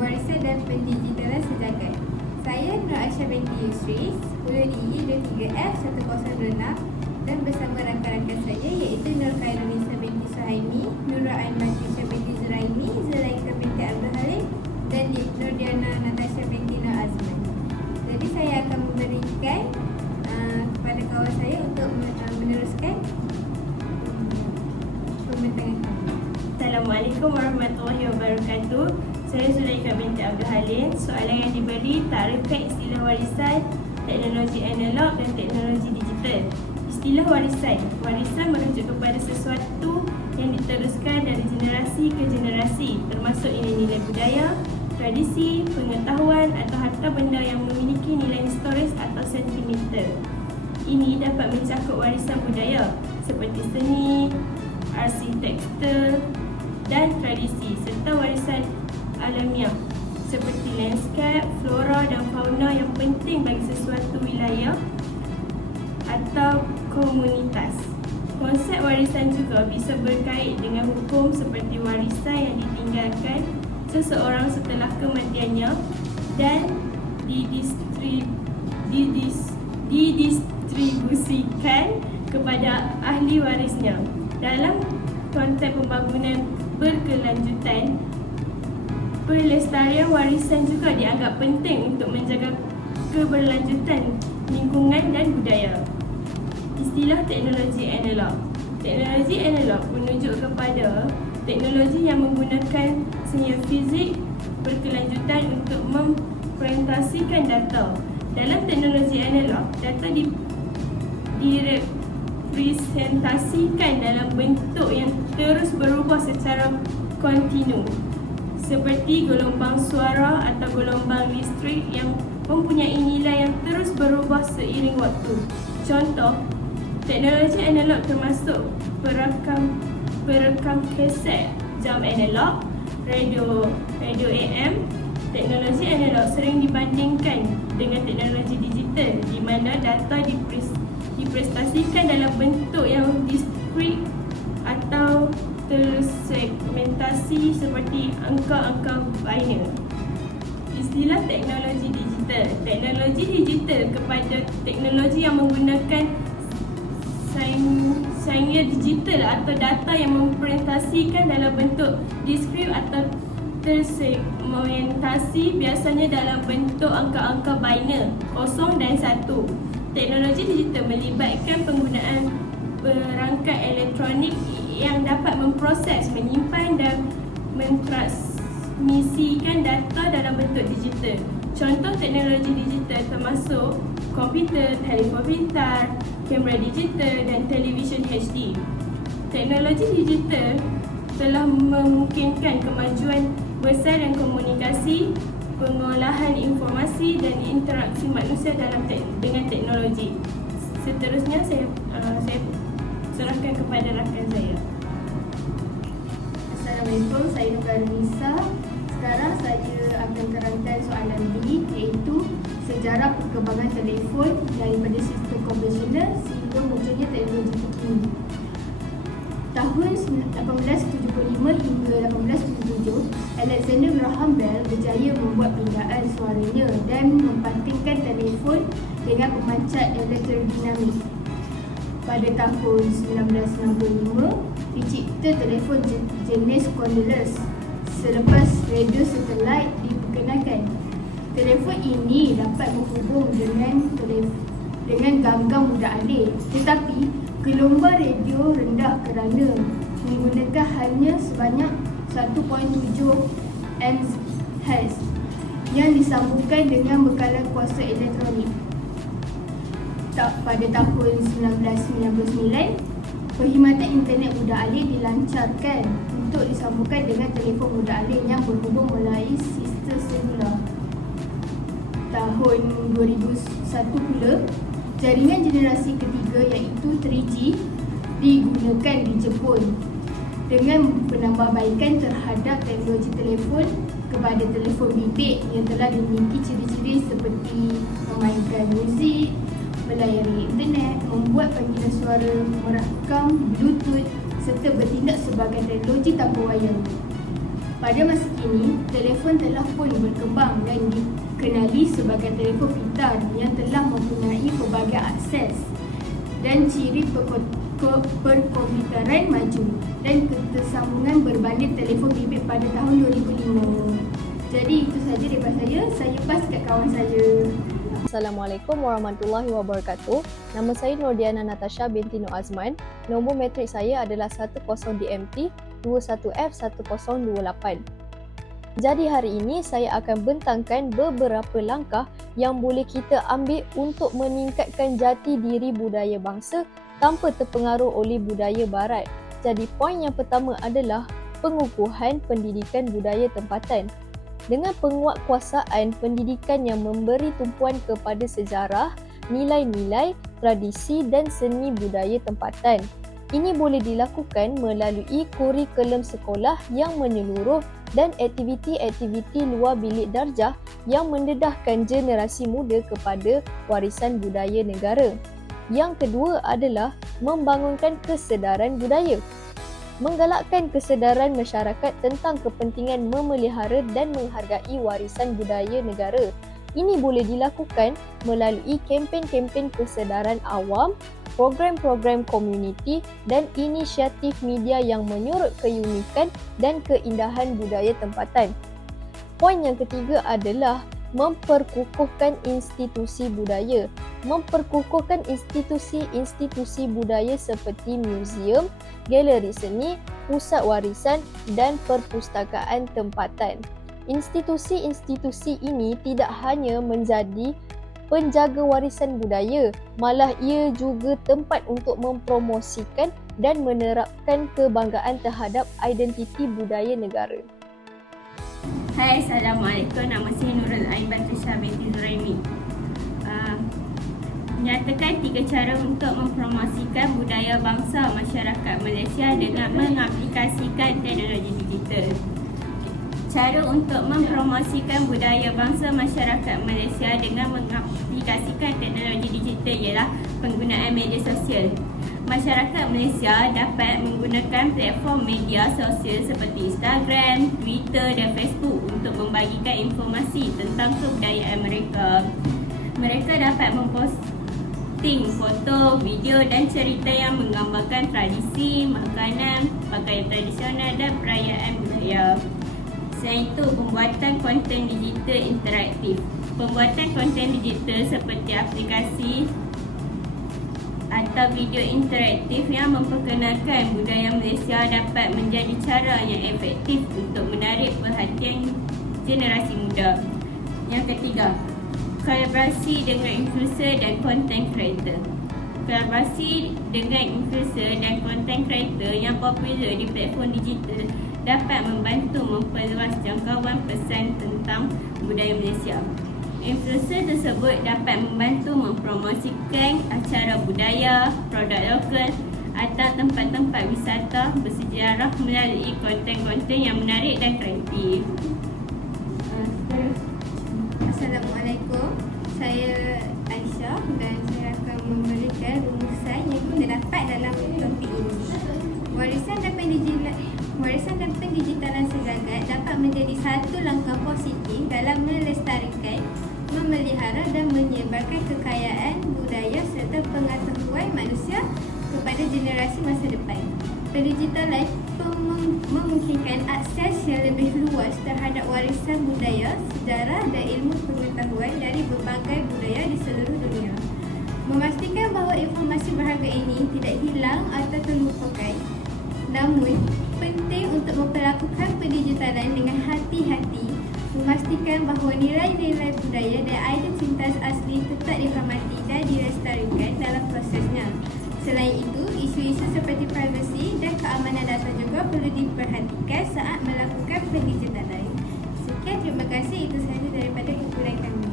Warisan dan Pendigitalan Sejagat. Saya Nur Aisyah binti Yusri, 10DE 23F 1006 dan bersama rakan-rakan saya iaitu Nur Khairunisa binti Suhaimi, Nur Aiman Tisha binti Zuraini, Zulaika binti Abdul Halim dan Nur Diana Natasha binti Nur Azman. Jadi saya akan memberikan kepada kawan saya untuk meneruskan pembentangan kami. Assalamualaikum warahmatullahi wabarakatuh. Saya Zulaika binti Abdul Halim. Soalan yang diberi, ta'rifkan istilah warisan, teknologi analog dan teknologi digital. Istilah warisan. Warisan merujuk kepada sesuatu yang diteruskan dari generasi ke generasi, termasuk nilai-nilai budaya, tradisi, pengetahuan atau harta benda yang memiliki nilai historis atau sentimental. Ini dapat mencakup warisan budaya seperti seni, arsitektur dan tradisi, serta warisan alamiah seperti lanskap, flora dan fauna yang penting bagi sesuatu wilayah atau komunitas. Konsep warisan juga bisa berkait dengan hukum seperti warisan yang ditinggalkan seseorang setelah kematiannya dan didistribusikan kepada ahli warisnya. Dalam konteks pembangunan berkelanjutan, pelestarian warisan juga dianggap penting untuk menjaga keberlanjutan lingkungan dan budaya. Istilah teknologi analog. Teknologi analog menunjuk kepada teknologi yang menggunakan seni fizik berkelanjutan untuk mempresentasikan data. Dalam teknologi analog, data direpresentasikan dalam bentuk yang terus berubah secara kontinu, seperti gelombang suara atau gelombang listrik yang mempunyai nilai yang terus berubah seiring waktu. Contoh, teknologi analog termasuk perekam kaset, jam analog, radio AM. Teknologi analog sering dibandingkan dengan teknologi digital di mana data dipresentasikan dalam bentuk yang diskrit atau tersegmentasi seperti angka-angka binary. Istilah teknologi digital. Teknologi digital kepada teknologi yang menggunakan sains digital atau data yang mempresentasikan dalam bentuk diskrit atau tersegmentasi, biasanya dalam bentuk angka-angka binary 0 dan 1. Teknologi digital melibatkan penggunaan perangkat elektronik yang dapat memproses, menyimpan dan mentransmisikan data dalam bentuk digital. Contoh teknologi digital termasuk komputer, telefon pintar, kamera digital dan televisyen HD. Teknologi digital telah memungkinkan kemajuan besar dan komunikasi, pengolahan informasi dan interaksi manusia dengan teknologi. Seterusnya saya serahkan kepada rakan saya. Assalamualaikum, saya Nur Khairunisa. Sekarang saya akan terangkan soalan ini, iaitu sejarah perkembangan telefon daripada sistem konvensional sehingga munculnya teknologi terkini. Tahun 1875 hingga 1877, Alexander Graham Bell berjaya membuat pindaan suaranya dan mempantingkan telefon dengan pemancat elektrodinamik. Pada tahun 1965, dicipta telefon jenis cordless selepas radio satelit diperkenalkan. Telefon ini dapat menghubung dengan gam-gam budak alih, tetapi gelombang radio rendah kerana menggunakan hanya sebanyak 1.7 MHz yang disambungkan dengan bekalan kuasa elektronik. Pada tahun 1999, perkhidmatan internet budak alih dilancarkan untuk disambungkan dengan telefon budak alih yang berhubung melalui sistem selular. Tahun 2001 pula, jaringan generasi ketiga iaitu 3G digunakan di Jepun dengan penambahbaikan terhadap teknologi telefon kepada telefon bimbit yang telah dimiliki ciri-ciri seperti memainkan muzik, melayari internet, membuat panggilan suara, merakam Bluetooth serta bertindak sebagai teknologi tanpa wayar. Pada masa kini, telefon telah pun berkembang dan dikenali sebagai telefon pintar yang telah mempunyai pelbagai akses dan ciri perkomputeran maju dan ketersambungan berbanding telefon bimbit pada tahun 2005. Jadi itu sahaja daripada saya pass kat kawan saya. Assalamualaikum warahmatullahi wabarakatuh. Nama saya Nordiana Natasha binti Nur Azman. Nombor matrik saya adalah 10DMT 21F1028. Jadi hari ini saya akan bentangkan beberapa langkah yang boleh kita ambil untuk meningkatkan jati diri budaya bangsa tanpa terpengaruh oleh budaya barat. Jadi poin yang pertama adalah pengukuhan pendidikan budaya tempatan. Dengan penguatkuasaan pendidikan yang memberi tumpuan kepada sejarah, nilai-nilai, tradisi dan seni budaya tempatan. Ini boleh dilakukan melalui kurikulum sekolah yang menyeluruh dan aktiviti-aktiviti luar bilik darjah yang mendedahkan generasi muda kepada warisan budaya negara. Yang kedua adalah membangunkan kesedaran budaya. Menggalakkan kesedaran masyarakat tentang kepentingan memelihara dan menghargai warisan budaya negara. Ini boleh dilakukan melalui kempen-kempen kesedaran awam, program-program komuniti dan inisiatif media yang menyurut keunikan dan keindahan budaya tempatan. Poin yang ketiga adalah memperkukuhkan institusi budaya. Memperkukuhkan institusi-institusi budaya seperti muzium, galeri seni, pusat warisan dan perpustakaan tempatan. Institusi-institusi ini tidak hanya menjadi penjaga warisan budaya, malah ia juga tempat untuk mempromosikan dan menerapkan kebanggaan terhadap identiti budaya negara. Hai, Assalamualaikum. Nama saya Nurul Ain Batrisha binti Zuraimi. Menyatakan 3 cara untuk mempromosikan budaya bangsa masyarakat Malaysia dengan mengaplikasikan teknologi digital. Cara untuk mempromosikan budaya bangsa masyarakat Malaysia dengan mengaplikasikan teknologi digital ialah penggunaan media sosial. Masyarakat Malaysia dapat menggunakan platform media sosial seperti Instagram, Twitter dan Facebook untuk membagikan informasi tentang kebudayaan mereka. Mereka dapat memposting foto, video dan cerita yang menggambarkan tradisi, makanan, pakaian tradisional dan perayaan budaya. Selain itu, pembuatan konten digital interaktif. Pembuatan konten digital seperti aplikasi atau video interaktif yang memperkenalkan budaya Malaysia dapat menjadi cara yang efektif untuk menarik perhatian generasi muda. Yang ketiga, kolaborasi dengan influencer dan content creator. Kolaborasi dengan influencer dan content creator yang popular di platform digital dapat membantu memperluas jangkauan pesan tentang budaya Malaysia. Influencer tersebut dapat membantu mempromosikan acara budaya, produk lokal atau tempat-tempat wisata bersejarah melalui konten-konten yang menarik dan kreatif. Assalamualaikum. Saya Aisyah dan saya akan memberikan rumusan yang kita dapat dalam topik ini. Warisan dan pendigitalan sejagat dapat menjadi satu langkah positif dalam melestarikan, memelihara dan menyebarkan kekayaan budaya serta pengetahuan manusia kepada generasi masa depan. Pendigitalan memungkinkan akses yang lebih luas terhadap warisan budaya, sejarah dan ilmu pengetahuan dari berbagai budaya di seluruh dunia. Memastikan bahawa informasi berharga ini tidak hilang atau terlupakan. Namun, penting untuk memperlakukan pendigitalan dengan hati-hati, memastikan bahawa nilai-nilai budaya dan identitas asli tetap dihormati dan dilestarikan dalam prosesnya. Selain itu, isu-isu seperti privasi dan keamanan data juga perlu diperhatikan saat melakukan pendigitalan. Sekian, terima kasih. Itu sahaja daripada kumpulan kami.